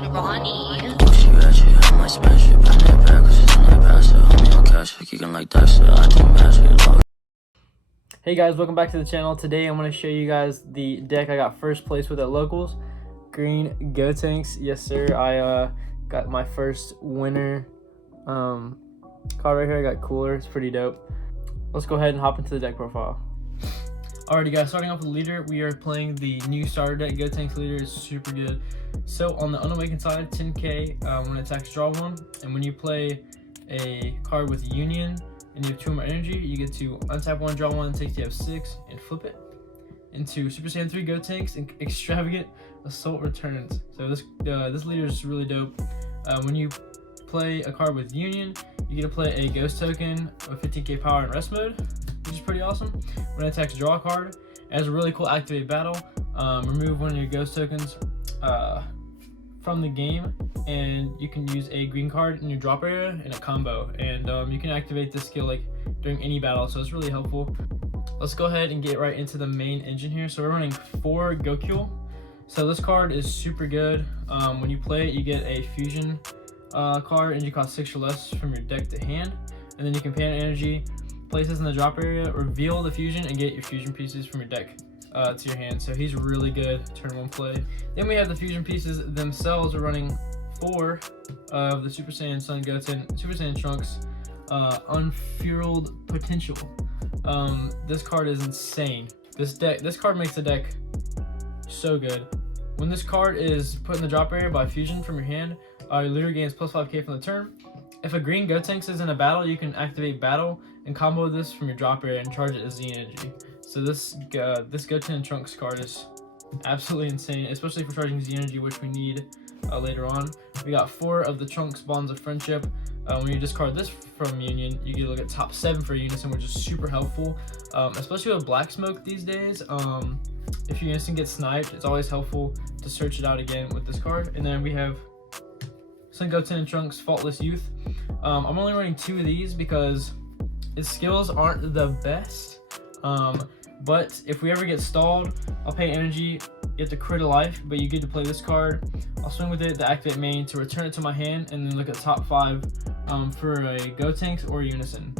God, Ronnie. She ratchet, I might smash it, bring that back, cause it's in that pasta. Homie on cash, kicking like Dexter, I think magic, low. Hey guys, welcome back to the channel. Today I'm going to show you guys the deck I got first place with at locals. Green Gotenks. Yes sir, I got my first winner card right here. I got Cooler. It's pretty dope. Let's go ahead and hop into the deck profile. Alrighty guys, starting off with the leader, we are playing the new starter deck. Gotenks leader is super good. So on the Unawakened side, 10k, when it attacks, draw one, and when you play a card with Union and you have 2 more energy, you get to untap one, draw one, take TF6, and flip it into Super Saiyan 3 Gotenks and Extravagant Assault Returns. So this leader is really dope. When you play a card with Union, you get to play a Ghost token with 15k power in rest mode, which is pretty awesome. When it attacks, draw a card. It has a really cool activate battle. Remove one of your Ghost tokens from the game, and you can use a green card in your drop area in a combo, and you can activate this skill like during any battle, so it's really helpful. Let's go ahead and get right into the main engine here. So we're running 4 Goku. So this card is super good. When you play it, you get a fusion card, and you cost 6 or less from your deck to hand, and then you can pay an energy, place this in the drop area, reveal the fusion, and get your fusion pieces from your deck to your hand. So he's really good turn 1 play. Then we have the fusion pieces themselves. We're running 4 of the Super Saiyan Sun Goten, Super Saiyan Trunks, Unfurled Potential. This card is insane. This card makes the deck so good. When this card is put in the drop area by fusion from your hand, your leader gains plus 5k from the turn. If a green Gotenks is in a battle, you can activate battle and combo this from your drop area and charge it as Z energy. So this Goten Trunks card is absolutely insane, especially for charging Z energy, which we need later on. We got 4 of the Trunks Bonds of Friendship. When you discard this from Union, you get to look at top 7 for Unison, which is super helpful, especially with Black Smoke these days. If your Unison gets sniped, it's always helpful to search it out again with this card. And then we have Sun Goten and Trunks Faultless Youth. I'm only running 2 of these because its skills aren't the best, but if we ever get stalled, I'll pay energy, you have to crit a life, but you get to play this card. I'll swing with it to activate main to return it to my hand, and then look at top 5 for a Gotenks or Unison.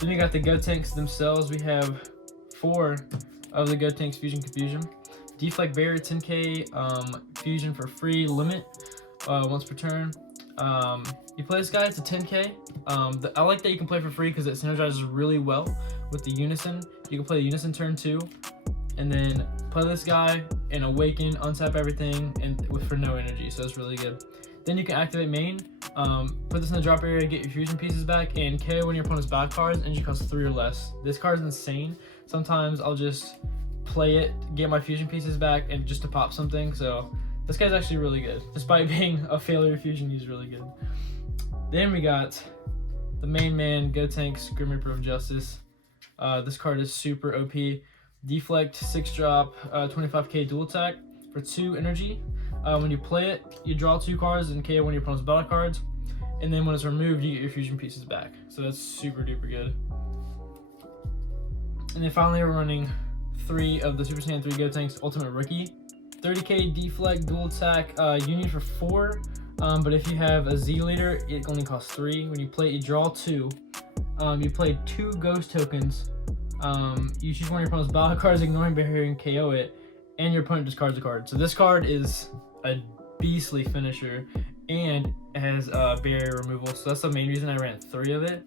Then we got the Gotenks themselves. We have 4 of the Gotenks Fusion Confusion. Deflect Barrier 10k, fusion for free, limit once per turn. You play this guy, it's a 10k. I like that you can play for free because it synergizes really well with the Unison. You can play the Unison turn 2, and then play this guy and awaken, untap everything, and for no energy, so it's really good. Then you can activate main, put this in the drop area, get your fusion pieces back, and KO one of your opponent's battle cards, and you cost 3 or less. This card is insane. Sometimes I'll just play it, get my fusion pieces back, and just to pop something. So this guy's actually really good. Despite being a failure fusion, he's really good. Then we got the main man, Gotenks Grim Reaper of Justice. This card is super OP. Deflect, 6 drop, 25k dual attack for 2 energy. When you play it, you draw 2 cards and KO one of your opponent's battle cards. And then when it's removed, you get your fusion pieces back. So that's super duper good. And then finally, we're running 3 of the Super Saiyan 3 Gotenks Ultimate Rookie. 30k deflect, dual attack, Union for 4. But if you have a Z leader, it only costs 3. When you play it, you draw 2. You play 2 Ghost tokens. You choose one of your opponent's battle cards, ignoring barrier, and KO it, and your opponent discards a card. So this card is a beastly finisher, and it has barrier removal. So that's the main reason I ran 3 of it.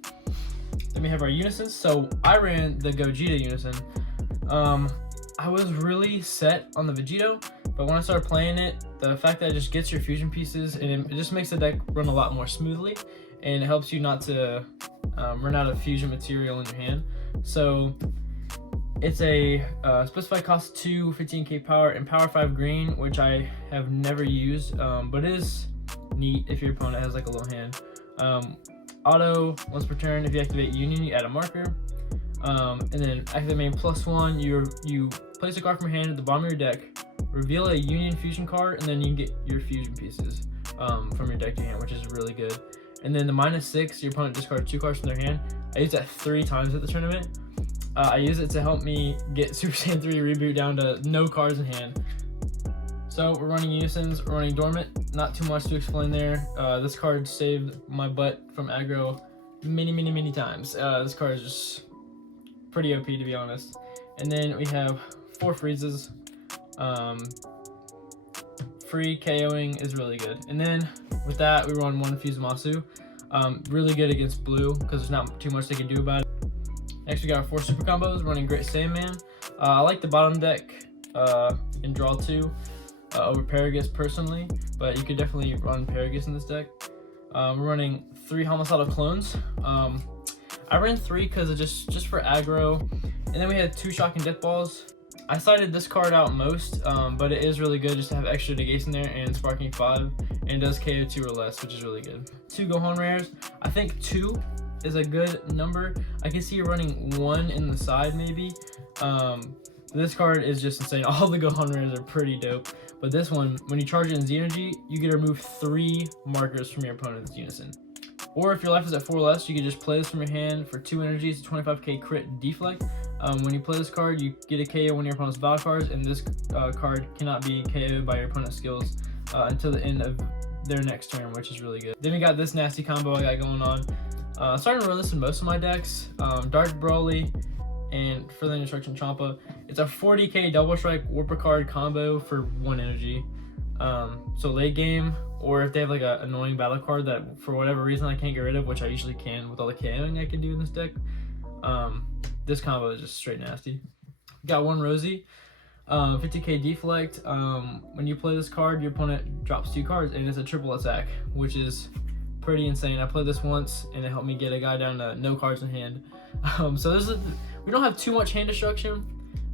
Then we have our Unisons. So I ran the Gogeta Unison. I was really set on the Vegito, but when I started playing it, the fact that it just gets your fusion pieces, and it just makes the deck run a lot more smoothly, and it helps you not to run out of fusion material in your hand. So it's a specified cost 2, 15k power, and power 5 green, which I have never used, but it is neat if your opponent has like a low hand. Auto, once per turn, if you activate Union, you add a marker. And then activate main +1, you place a card from your hand at the bottom of your deck, reveal a Union fusion card, and then you can get your fusion pieces from your deck to your hand, which is really good. And then the -6, your opponent discards 2 cards from their hand. I used that 3 times at the tournament. I use it to help me get Super Saiyan 3 Reboot down to no cards in hand. So we're running Unisons, we're running Dormant, not too much to explain there. This card saved my butt from aggro many times. This card is just pretty OP, to be honest. And then we have 4 freezes. Free KOing is really good. And then with that, we run 1 Fusemasu. Really good against blue because there's not too much they can do about it. Next, we got our 4 super combos running Great Sandman. I like the bottom deck in draw 2 over Paragus personally, but you could definitely run Paragus in this deck. We're running 3 Homicidal Clones. I ran 3 because of just for aggro, and then we had 2 Shocking Death Balls. I cited this card out most, but it is really good just to have extra negation there and Sparking 5, and does KO 2 or less, which is really good. 2 Gohan rares. I think 2 is a good number. I can see you running 1 in the side maybe. This card is just insane. All the Gohan rares are pretty dope, but this one, when you charge it in Z energy, you get to remove 3 markers from your opponent's unison. Or if your life is at 4 or less, you can just play this from your hand for 2 energies, 25k crit deflect. When you play this card, you get a KO one of your opponent's battle cards, and this card cannot be KO'd by your opponent's skills until the end of their next turn, which is really good. Then we got this nasty combo I got going on. Starting to run this in most of my decks. Dark Broly and Further Instruction Champa. It's a 40k double strike Warper card combo for 1 energy. So late game, or if they have like an annoying battle card that for whatever reason I can't get rid of, which I usually can with all the KOing I can do in this deck, this combo is just straight nasty. Got 1 Rosie, 50k deflect. When you play this card, your opponent drops 2 cards, and it's a triple attack, which is pretty insane. I played this once, and it helped me get a guy down to no cards in hand. So we don't have too much hand destruction,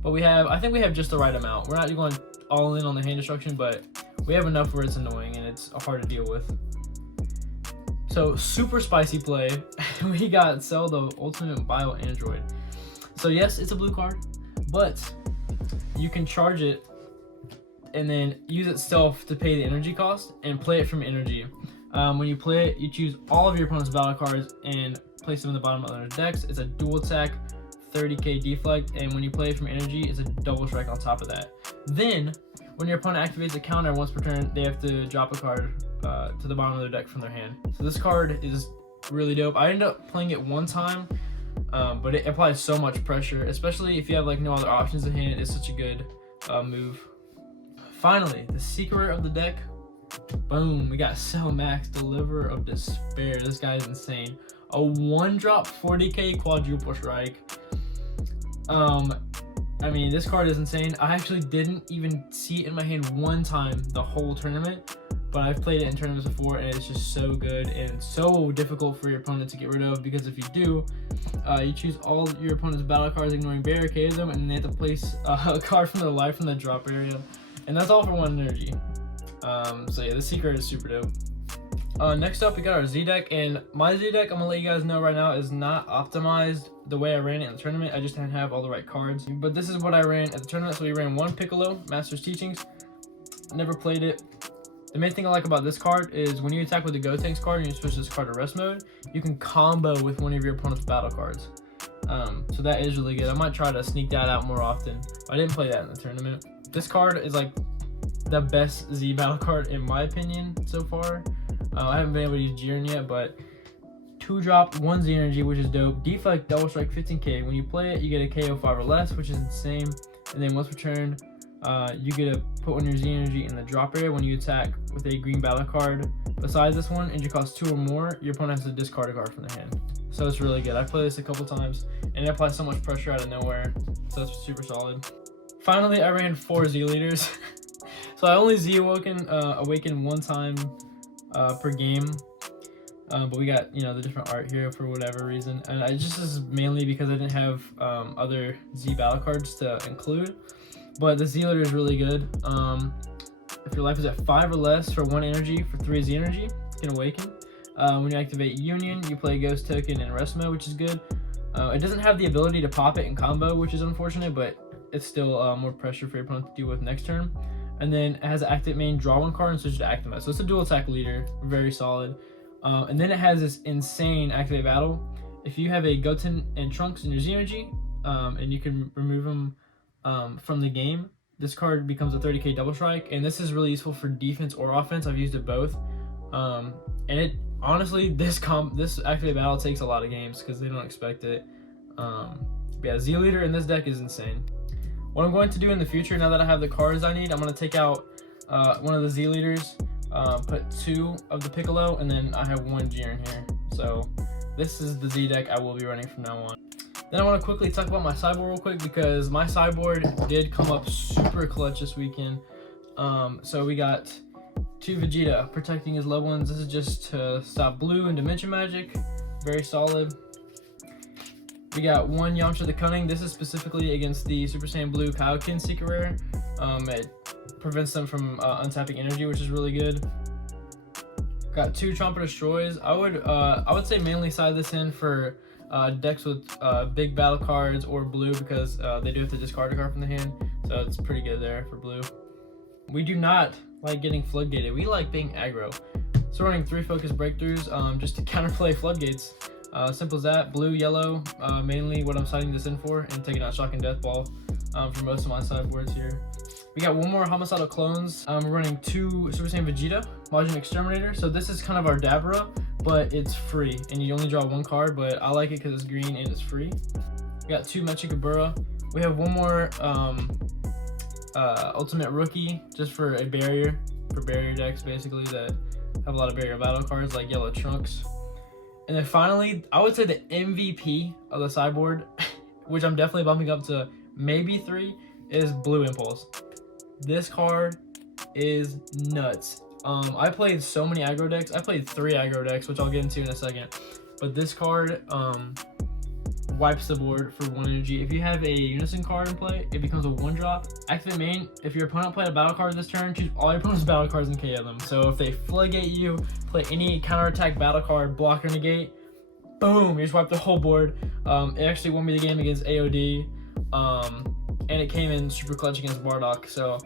but I think we have just the right amount. We're not going all in on the hand destruction, but we have enough where it's annoying and it's hard to deal with. So super spicy play. We got Cell, the ultimate bio android. So yes, it's a blue card, but you can charge it and then use itself to pay the energy cost and play it from energy. When you play it, you choose all of your opponent's battle cards and place them in the bottom of their decks. It's a dual attack, 30k deflect, and when you play it from energy, it's a double strike on top of that. Then, when your opponent activates a counter once per turn, they have to drop a card to the bottom of their deck from their hand. So this card is really dope. I ended up playing it 1 time, but it applies so much pressure, especially if you have like no other options in hand. It's such a good move. Finally, the secret of the deck. Boom, we got Cell Max, Deliverer of Despair. This guy is insane. A 1-drop 40k quadruple strike. I mean, this card is insane. I actually didn't even see it in my hand 1 time the whole tournament, but I've played it in tournaments before, and it's just so good and so difficult for your opponent to get rid of, because if you do, you choose all your opponent's battle cards, ignoring barricade them, and they have to place a card from their life from the drop area, and that's all for 1 energy. So yeah, the secret is super dope. Next up, we got our Z deck, and my Z deck, I'm gonna let you guys know right now, is not optimized the way I ran it in the tournament. I just didn't have all the right cards, but this is what I ran at the tournament. So we ran 1 Piccolo, Master's Teachings. Never played it. The main thing I like about this card is when you attack with the Gotenks card and you switch this card to rest mode, you can combo with one of your opponent's battle cards. So that is really good. I might try to sneak that out more often. I didn't play that in the tournament. This card is like the best Z battle card in my opinion so far. I haven't been able to use Jiren yet, but 2-drop 1 Z energy, which is dope. Deflect, double strike, 15k. When you play it, you get a KO 5 or less, which is insane. And then once per turn, you get to put 1 of your Z energy in the drop area when you attack with a green battle card. Besides this one, energy costs 2 or more, your opponent has to discard a card from their hand. So it's really good. I've played this a couple times, and it applies so much pressure out of nowhere. So it's super solid. Finally, I ran 4 Z leaders. So I only Z awaken 1 time per game. But we got, the different art here for whatever reason, and this is mainly because I didn't have other Z battle cards to include. But the Z leader is really good. If your life is at 5 or less for 1 energy, for 3 Z energy, you can awaken. When you activate Union, you play Ghost Token in rest mode, which is good. It doesn't have the ability to pop it in combo, which is unfortunate, but it's still more pressure for your opponent to deal with next turn. And then it has active main, draw 1 card and switch to active mode. So it's a dual attack leader, very solid. And then it has this insane activate battle. If you have a Goten and Trunks in your Z energy, and you can remove them from the game, this card becomes a 30k double strike, and this is really useful for defense or offense. I've used it both, and it honestly, this actually battle takes a lot of games because they don't expect it. Yeah, Z leader in this deck is insane. What I'm going to do in the future, now that I have the cards I need, I'm going to take out one of the Z leaders, put 2 of the Piccolo, and then I have 1 Jiren here. So this is the Z deck I will be running from now on. Then I want to quickly talk about my sideboard real quick, because my sideboard did come up super clutch this weekend. So we got 2 Vegeta protecting his loved ones. This is just to stop blue and dimension magic. Very solid. We got 1 Yamcha the Cunning. This is specifically against the Super Saiyan Blue Kaioken Secret Rare. It prevents them from untapping energy, which is really good. Got 2 Trumper Destroys. I would say mainly side this in for decks with big battle cards or blue, because they do have to discard a card from the hand, so it's pretty good there for blue. We do not like getting floodgated. We like being aggro. So running 3 Focus Breakthroughs just to counterplay floodgates. Simple as that. Blue, yellow, mainly what I'm siding this in for, and taking out Shock and Death Ball for most of my sideboards here. We got 1 more Homicidal Clones. We're running 2 Super Saiyan Vegeta, Majin Exterminator. So this is kind of our Dabra, but it's free, and you only draw 1 card, but I like it because it's green and it's free. We got 2 Mechikabura. We have 1 more Ultimate Rookie, just for a barrier, for barrier decks basically that have a lot of barrier battle cards like Yellow Trunks. And then finally, I would say the MVP of the sideboard, which I'm definitely bumping up to maybe 3, is Blue Impulse. This card is nuts. I played so many aggro decks. I played 3 aggro decks, which I'll get into in a second. But this card wipes the board for 1 energy. If you have a Unison card in play, it becomes a 1-drop. Activate main. If your opponent played a battle card this turn, choose all your opponent's battle cards and KO them. So if they floodgate you, play any counterattack battle card, block or negate, boom, you just wipe the whole board. It actually won me the game against AOD, and it came in super clutch against Bardock. So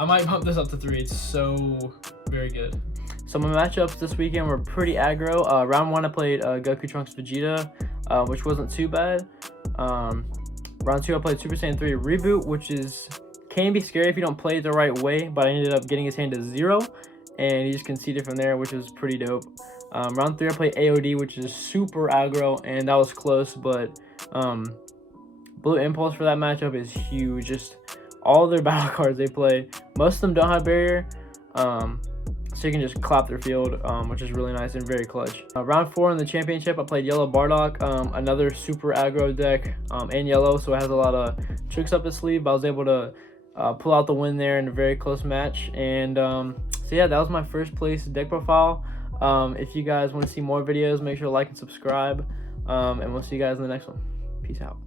I might bump this up to 3. It's so very good. So my matchups this weekend were pretty aggro. Round 1 I played Goku Trunks Vegeta, which wasn't too bad. Round 2 I played Super Saiyan 3 Reboot, which can be scary if you don't play it the right way, but I ended up getting his hand to 0, and he just conceded from there, which was pretty dope. Round 3 I played AOD, which is super aggro, and that was close, but Blue Impulse for that matchup is huge. Just all their battle cards they play, most of them don't have barrier, so you can just clap their field, which is really nice and very clutch. Round 4 in the championship, I played Yellow Bardock, another super aggro deck, and yellow, so it has a lot of tricks up its sleeve, but I was able to pull out the win there in a very close match. And so yeah, that was my first place deck profile. If you guys want to see more videos, make sure to like and subscribe, and we'll see you guys in the next one. Peace out.